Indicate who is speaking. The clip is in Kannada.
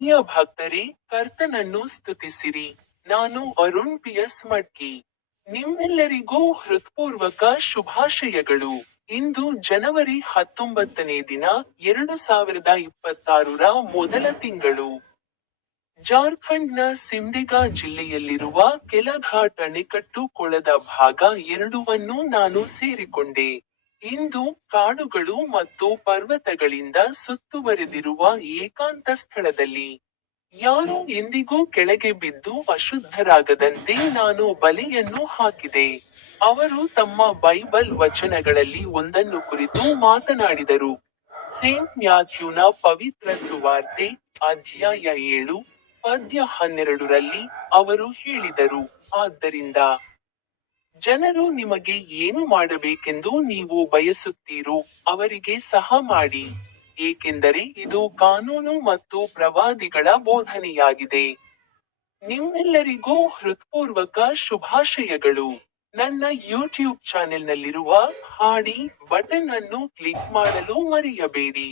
Speaker 1: ಪ್ರಿಯ ಭಕ್ತರೇ, ಕರ್ತನನ್ನು ಸ್ತುತಿಸಿರಿ. ನಾನು ಅರುಣ್ ಪಿ ಎಸ್ ಮಡ್ಕಿ. ನಿಮ್ಮೆಲ್ಲರಿಗೂ ಹೃತ್ಪೂರ್ವಕ ಶುಭಾಶಯಗಳು. ಇಂದು ಜನವರಿ ಹತ್ತೊಂಬತ್ತನೇ ದಿನ, ಎರಡು ಸಾವಿರದ ಇಪ್ಪತ್ತಾರರ ಮೊದಲ ತಿಂಗಳು. ಜಾರ್ಖಂಡ್ನ ಸಿಮ್ಡಿಗಾ ಜಿಲ್ಲೆಯಲ್ಲಿರುವ ಕೆಲಘಾಟ್ ಅಣೆಕಟ್ಟು ಕೊಳದ ಭಾಗ ಎರಡುವನ್ನು ನಾನು ಸೇರಿಕೊಂಡೆ. ಇಂದು ಕಾಡುಗಳು ಮತ್ತು ಪರ್ವತಗಳಿಂದ ಸುತ್ತುವರೆದಿರುವ ಏಕಾಂತ ಸ್ಥಳದಲ್ಲಿ ಯಾರು ಎಂದಿಗೂ ಕೆಳಗೆ ಬಿದ್ದು ಅಶುದ್ಧರಾಗದಂತೆ ನಾನು ಬಲೆಯನ್ನು ಹಾಕಿದೆ. ಅವರು ತಮ್ಮ ಬೈಬಲ್ ವಚನಗಳಲ್ಲಿ ಒಂದನ್ನು ಕುರಿತು ಮಾತನಾಡಿದರು. ಸೇಂಟ್ ಮ್ಯಾಥ್ಯೂನ ಪವಿತ್ರ ಸುವಾರ್ತೆ ಅಧ್ಯಾಯ ಏಳು ಪದ್ಯ ಹನ್ನೆರಡರಲ್ಲಿ ಅವರು ಹೇಳಿದರು. ಆದ್ದರಿಂದ ಜನರು ನಿಮಗೆ ಏನು ಮಾಡಬೇಕೆಂದು ನೀವು ಬಯಸುತ್ತೀರೋ ಅವರಿಗೆ ಸಹ ಮಾಡಿ. ಏಕೆಂದರೆ ಇದು ಕಾನೂನು ಮತ್ತು ಪ್ರವಾದಿಗಳ ಬೋಧನೆಯಾಗಿದೆ. ನಿಮ್ಮೆಲ್ಲರಿಗೂ ಹೃತ್ಪೂರ್ವಕ ಶುಭಾಶಯಗಳು. ನನ್ನ ಯೂಟ್ಯೂಬ್ ಚಾನೆಲ್ನಲ್ಲಿರುವ ಹಾಡಿ ಬಟನ್ ಅನ್ನು ಕ್ಲಿಕ್ ಮಾಡಲು ಮರೆಯಬೇಡಿ.